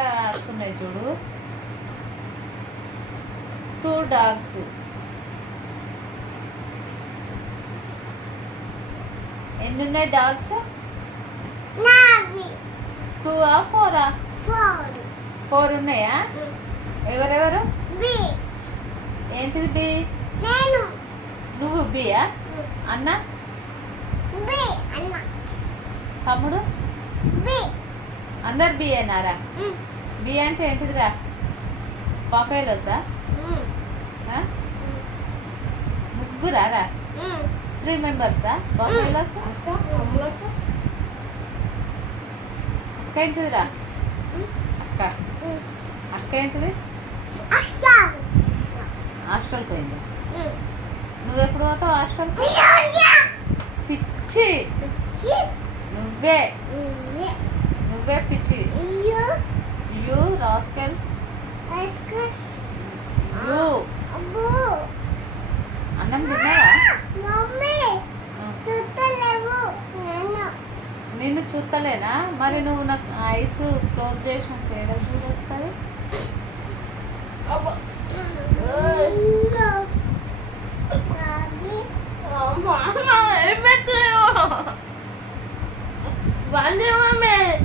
ఆడుతున్నాయి చూడు? Two dogs ఎన్ని ఉన్నాయి డాగ్స్ టూ ఆ ఫోరా ఫోర్. ఫోర్ ఉన్నాయా? ఎవరెవరు? ఏంటిది బి? నేను. నువ్వు బియా అన్న. తమ్ముడు? బి. అందరు బి అయినారా బి అంటే ఏంటిదిరా? బఫేలోసా ముగ్గురా రా? త్రీ మెంబర్సా బఫేలోస్ అక్క ఏంటిదిరా? అక్క. అక్క ఏంటిది? అస్సాం హాస్టల్కి పోయింది. నువ్వు ఎప్పుడు పోతావు హాస్టల్? పిచ్చి. నువ్వే. నువ్వే పిచ్చి. యు. రాస్కెల్. అన్నం తిన్నావా? నిన్ను. చూస్తలేనా మరి నువ్వు నాకు ఐస్ క్లోజ్ చేసిన తేడా చూడొస్తుంది వాళ్ళే